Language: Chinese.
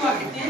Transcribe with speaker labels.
Speaker 1: 快点。